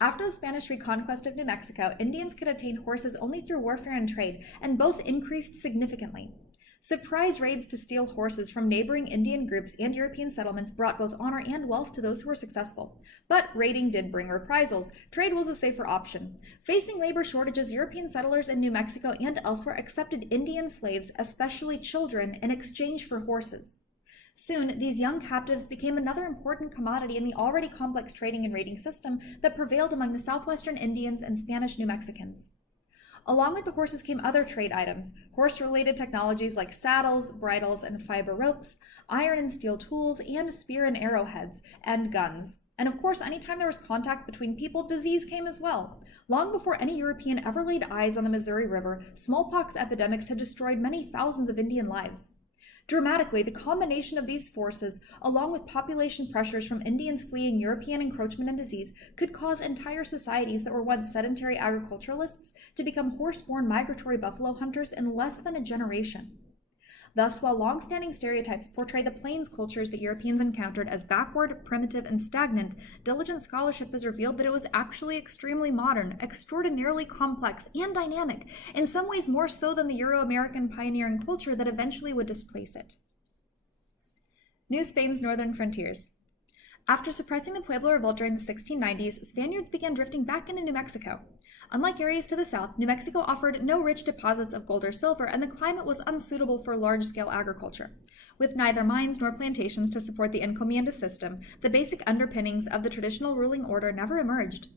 After the Spanish reconquest of New Mexico, Indians could obtain horses only through warfare and trade, and both increased significantly. Surprise raids to steal horses from neighboring Indian groups and European settlements brought both honor and wealth to those who were successful. But raiding did bring reprisals. Trade was a safer option. Facing labor shortages, European settlers in New Mexico and elsewhere accepted Indian slaves, especially children, in exchange for horses. Soon, these young captives became another important commodity in the already complex trading and raiding system that prevailed among the southwestern Indians and Spanish New Mexicans. Along with the horses came other trade items, horse-related technologies like saddles, bridles, and fiber ropes, iron and steel tools, and spear and arrowheads, and guns. And of course, anytime there was contact between people, disease came as well. Long before any European ever laid eyes on the Missouri River, smallpox epidemics had destroyed many thousands of Indian lives. Dramatically, the combination of these forces, along with population pressures from Indians fleeing European encroachment and disease, could cause entire societies that were once sedentary agriculturalists to become horse-borne migratory buffalo hunters in less than a generation. Thus, while long-standing stereotypes portray the plains cultures that Europeans encountered as backward, primitive, and stagnant, diligent scholarship has revealed that it was actually extremely modern, extraordinarily complex, and dynamic, in some ways more so than the Euro-American pioneering culture that eventually would displace it. New Spain's northern frontiers. After suppressing the Pueblo Revolt during the 1690s, Spaniards began drifting back into New Mexico. Unlike areas to the south, New Mexico offered no rich deposits of gold or silver, and the climate was unsuitable for large-scale agriculture. With neither mines nor plantations to support the encomienda system, the basic underpinnings of the traditional ruling order never emerged.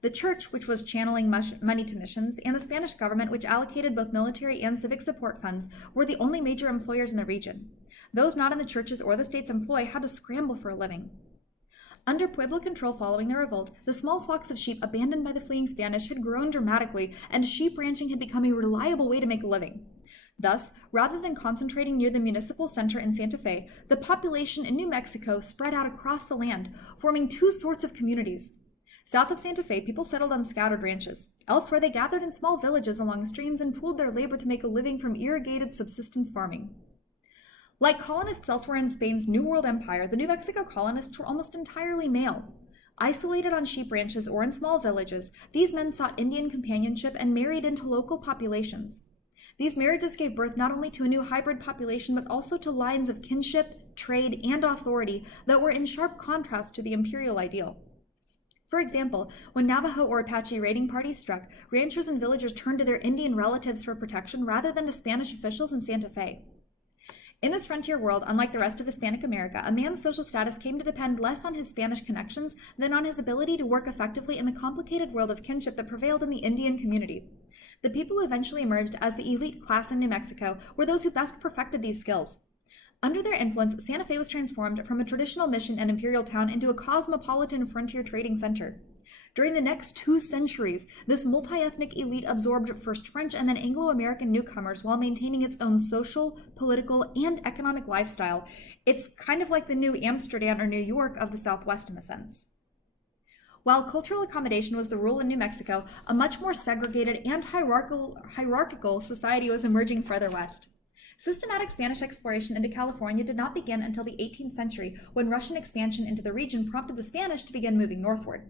The church, which was channeling money to missions, and the Spanish government, which allocated both military and civic support funds, were the only major employers in the region. Those not in the church's or the state's employ had to scramble for a living. Under Pueblo control following the revolt, the small flocks of sheep abandoned by the fleeing Spanish had grown dramatically, and sheep ranching had become a reliable way to make a living. Thus, rather than concentrating near the municipal center in Santa Fe, the population in New Mexico spread out across the land, forming two sorts of communities. South of Santa Fe, people settled on scattered ranches. Elsewhere, they gathered in small villages along streams and pooled their labor to make a living from irrigated subsistence farming. Like colonists elsewhere in Spain's New World Empire, the New Mexico colonists were almost entirely male. Isolated on sheep ranches or in small villages, these men sought Indian companionship and married into local populations. These marriages gave birth not only to a new hybrid population, but also to lines of kinship, trade, and authority that were in sharp contrast to the imperial ideal. For example, when Navajo or Apache raiding parties struck, ranchers and villagers turned to their Indian relatives for protection rather than to Spanish officials in Santa Fe. In this frontier world, unlike the rest of Hispanic America, a man's social status came to depend less on his Spanish connections than on his ability to work effectively in the complicated world of kinship that prevailed in the Indian community. The people who eventually emerged as the elite class in New Mexico were those who best perfected these skills. Under their influence, Santa Fe was transformed from a traditional mission and imperial town into a cosmopolitan frontier trading center. During the next 2 centuries, this multi-ethnic elite absorbed first French and then Anglo-American newcomers while maintaining its own social, political, and economic lifestyle. It's kind of like the new Amsterdam or New York of the Southwest in a sense. While cultural accommodation was the rule in New Mexico, a much more segregated and hierarchical society was emerging further west. Systematic Spanish exploration into California did not begin until the 18th century, when Russian expansion into the region prompted the Spanish to begin moving northward.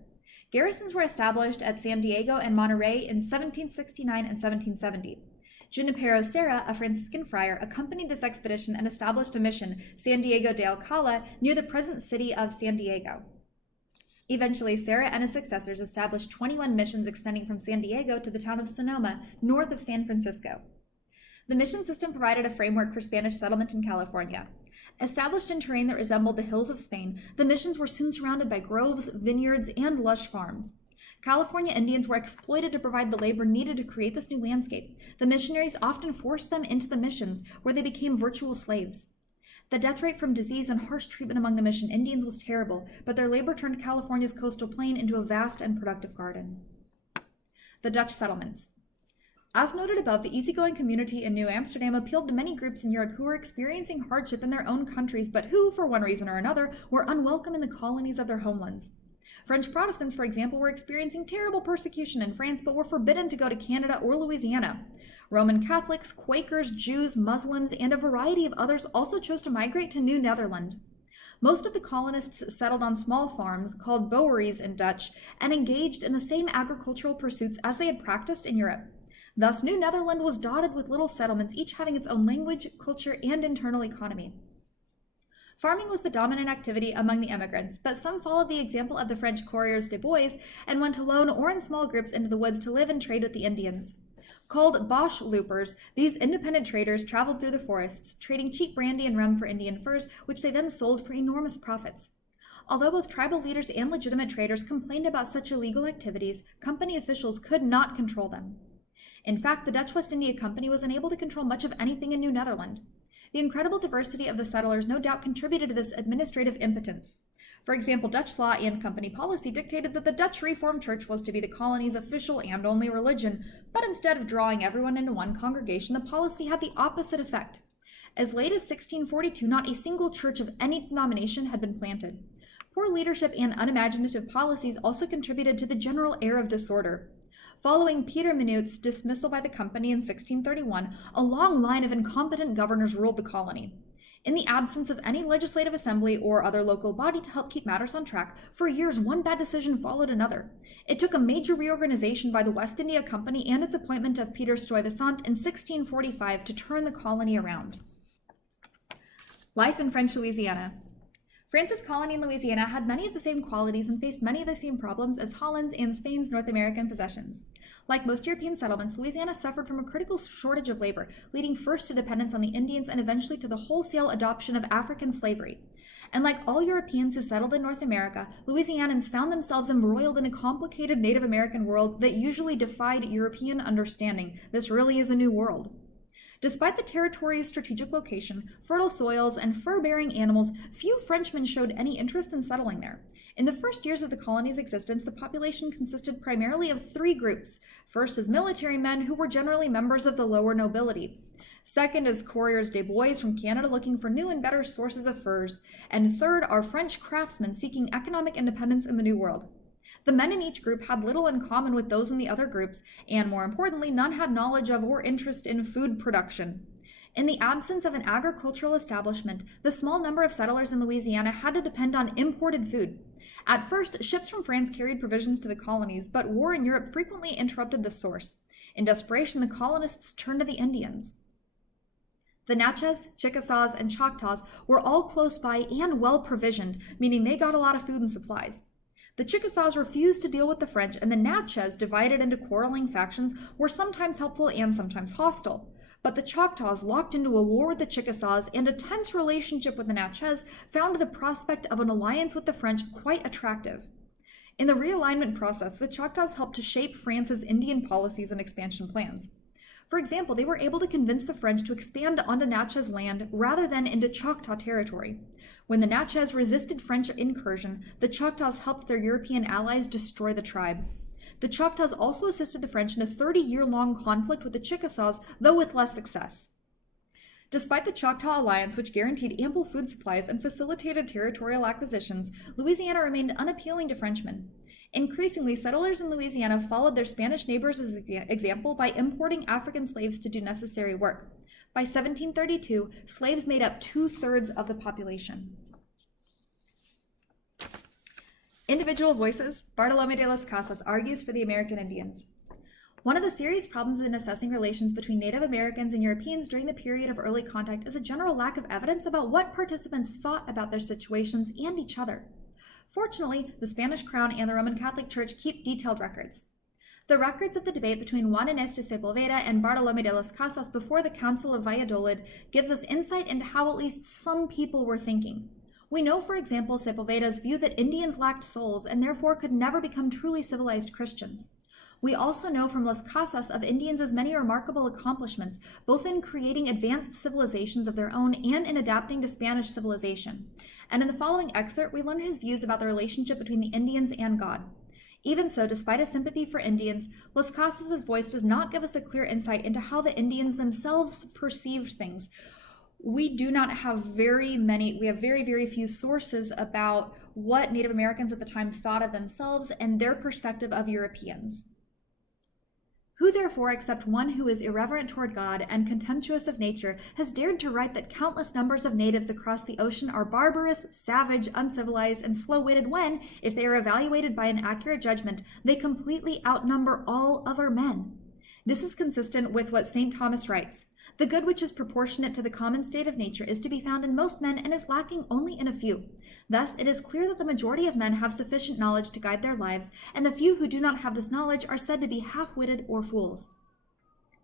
Garrisons were established at San Diego and Monterey in 1769 and 1770. Junipero Serra, a Franciscan friar, accompanied this expedition and established a mission, San Diego de Alcala, near the present city of San Diego. Eventually, Serra and his successors established 21 missions extending from San Diego to the town of Sonoma, north of San Francisco. The mission system provided a framework for Spanish settlement in California. Established in terrain that resembled the hills of Spain, the missions were soon surrounded by groves, vineyards, and lush farms. California Indians were exploited to provide the labor needed to create this new landscape. The missionaries often forced them into the missions, where they became virtual slaves. The death rate from disease and harsh treatment among the mission Indians was terrible, but their labor turned California's coastal plain into a vast and productive garden. The Dutch settlements. As noted above, the easygoing community in New Amsterdam appealed to many groups in Europe who were experiencing hardship in their own countries, but who, for one reason or another, were unwelcome in the colonies of their homelands. French Protestants, for example, were experiencing terrible persecution in France, but were forbidden to go to Canada or Louisiana. Roman Catholics, Quakers, Jews, Muslims, and a variety of others also chose to migrate to New Netherland. Most of the colonists settled on small farms, called boeries in Dutch, and engaged in the same agricultural pursuits as they had practiced in Europe. Thus, New Netherland was dotted with little settlements, each having its own language, culture, and internal economy. Farming was the dominant activity among the emigrants, but some followed the example of the French coureurs de bois and went alone or in small groups into the woods to live and trade with the Indians. Called Bosch loopers, these independent traders traveled through the forests, trading cheap brandy and rum for Indian furs, which they then sold for enormous profits. Although both tribal leaders and legitimate traders complained about such illegal activities, company officials could not control them. In fact, the Dutch West India Company was unable to control much of anything in New Netherland. The incredible diversity of the settlers no doubt contributed to this administrative impotence. For example, Dutch law and company policy dictated that the Dutch Reformed Church was to be the colony's official and only religion, but instead of drawing everyone into one congregation, the policy had the opposite effect. As late as 1642, not a single church of any denomination had been planted. Poor leadership and unimaginative policies also contributed to the general air of disorder. Following Peter Minute's dismissal by the company in 1631, a long line of incompetent governors ruled the colony. In the absence of any legislative assembly or other local body to help keep matters on track, for years one bad decision followed another. It took a major reorganization by the West India Company and its appointment of Peter Stuyvesant in 1645 to turn the colony around. Life in French Louisiana. France's colony in Louisiana had many of the same qualities and faced many of the same problems as Holland's and Spain's North American possessions. Like most European settlements, Louisiana suffered from a critical shortage of labor, leading first to dependence on the Indians and eventually to the wholesale adoption of African slavery. And like all Europeans who settled in North America, Louisianans found themselves embroiled in a complicated Native American world that usually defied European understanding. This really is a new world. Despite the territory's strategic location, fertile soils, and fur-bearing animals, few Frenchmen showed any interest in settling there. In the first years of the colony's existence, the population consisted primarily of 3 groups. First as military men who were generally members of the lower nobility. Second as coureurs de bois from Canada looking for new and better sources of furs. And third are French craftsmen seeking economic independence in the New World. The men in each group had little in common with those in the other groups, and more importantly, none had knowledge of or interest in food production. In the absence of an agricultural establishment, the small number of settlers in Louisiana had to depend on imported food. At first, ships from France carried provisions to the colonies, but war in Europe frequently interrupted this source. In desperation, the colonists turned to the Indians. The Natchez, Chickasaws, and Choctaws were all close by and well provisioned, meaning they got a lot of food and supplies. The Chickasaws refused to deal with the French, and the Natchez, divided into quarreling factions, were sometimes helpful and sometimes hostile. But the Choctaws, locked into a war with the Chickasaws and a tense relationship with the Natchez, found the prospect of an alliance with the French quite attractive. In the realignment process, the Choctaws helped to shape France's Indian policies and expansion plans. For example, they were able to convince the French to expand onto Natchez land rather than into Choctaw territory. When the Natchez resisted French incursion, the Choctaws helped their European allies destroy the tribe. The Choctaws also assisted the French in a 30-year-long conflict with the Chickasaws, though with less success. Despite the Choctaw Alliance, which guaranteed ample food supplies and facilitated territorial acquisitions, Louisiana remained unappealing to Frenchmen. Increasingly, settlers in Louisiana followed their Spanish neighbors' example by importing African slaves to do necessary work. By 1732, slaves made up 2/3 of the population. Individual voices. Bartolomé de las Casas argues for the American Indians. One of the serious problems in assessing relations between Native Americans and Europeans during the period of early contact is a general lack of evidence about what participants thought about their situations and each other. Fortunately, the Spanish Crown and the Roman Catholic Church keep detailed records. The records of the debate between Juan Inés de Sepulveda and Bartolomé de las Casas before the Council of Valladolid gives us insight into how at least some people were thinking. We know, for example, Sepulveda's view that Indians lacked souls and therefore could never become truly civilized Christians. We also know from Las Casas of Indians' many remarkable accomplishments, both in creating advanced civilizations of their own and in adapting to Spanish civilization. And in the following excerpt, we learn his views about the relationship between the Indians and God. Even so, despite a sympathy for Indians, Las Casas' voice does not give us a clear insight into how the Indians themselves perceived things. We have very few sources about what Native Americans at the time thought of themselves and their perspective of Europeans. Who therefore, except one who is irreverent toward God and contemptuous of nature, has dared to write that countless numbers of natives across the ocean are barbarous, savage, uncivilized, and slow-witted when, if they are evaluated by an accurate judgment, they completely outnumber all other men? This is consistent with what St. Thomas writes. The good which is proportionate to the common state of nature is to be found in most men and is lacking only in a few. Thus, it is clear that the majority of men have sufficient knowledge to guide their lives, and the few who do not have this knowledge are said to be half-witted or fools.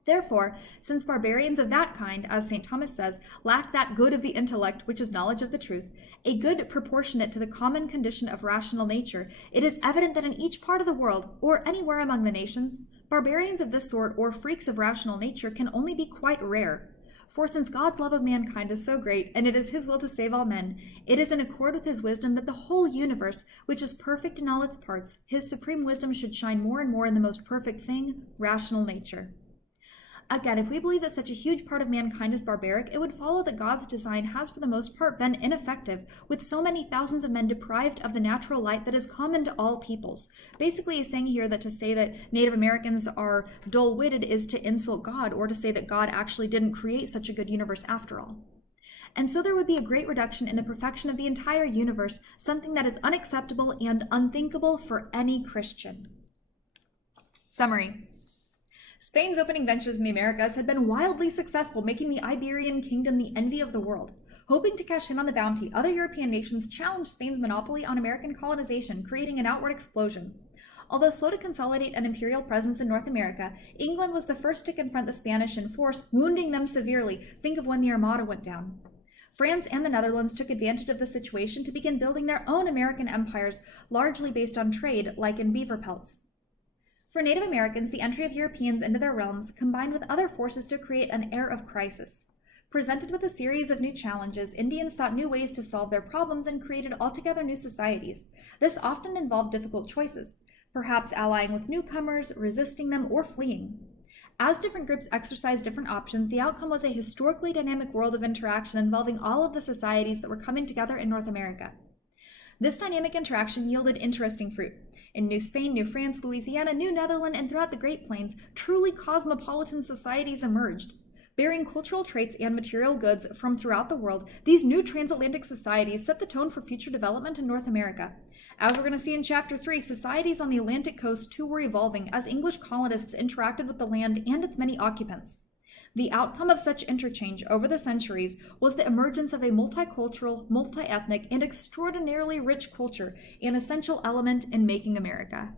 Therefore, since barbarians of that kind, as St. Thomas says, lack that good of the intellect which is knowledge of the truth, a good proportionate to the common condition of rational nature, it is evident that in each part of the world, or anywhere among the nations, barbarians of this sort or freaks of rational nature can only be quite rare. For since God's love of mankind is so great, and it is his will to save all men, it is in accord with his wisdom that the whole universe, which is perfect in all its parts, his supreme wisdom should shine more and more in the most perfect thing, rational nature. Again, if we believe that such a huge part of mankind is barbaric, it would follow that God's design has for the most part been ineffective, with so many thousands of men deprived of the natural light that is common to all peoples. Basically, he's saying here that to say that Native Americans are dull-witted is to insult God, or to say that God actually didn't create such a good universe after all. And so there would be a great reduction in the perfection of the entire universe, something that is unacceptable and unthinkable for any Christian. Summary. Spain's opening ventures in the Americas had been wildly successful, making the Iberian kingdom the envy of the world. Hoping to cash in on the bounty, other European nations challenged Spain's monopoly on American colonization, creating an outward explosion. Although slow to consolidate an imperial presence in North America, England was the first to confront the Spanish in force, wounding them severely. Think of when the Armada went down. France and the Netherlands took advantage of the situation to begin building their own American empires, largely based on trade, like in beaver pelts. For Native Americans, the entry of Europeans into their realms combined with other forces to create an air of crisis. Presented with a series of new challenges, Indians sought new ways to solve their problems and created altogether new societies. This often involved difficult choices, perhaps allying with newcomers, resisting them, or fleeing. As different groups exercised different options, the outcome was a historically dynamic world of interaction involving all of the societies that were coming together in North America. This dynamic interaction yielded interesting fruit. In New Spain, New France, Louisiana, New Netherland, and throughout the Great Plains, truly cosmopolitan societies emerged. Bearing cultural traits and material goods from throughout the world, these new transatlantic societies set the tone for future development in North America. As we're going to see in Chapter 3, societies on the Atlantic coast too were evolving as English colonists interacted with the land and its many occupants. The outcome of such interchange over the centuries was the emergence of a multicultural, multi-ethnic, and extraordinarily rich culture, an essential element in making America.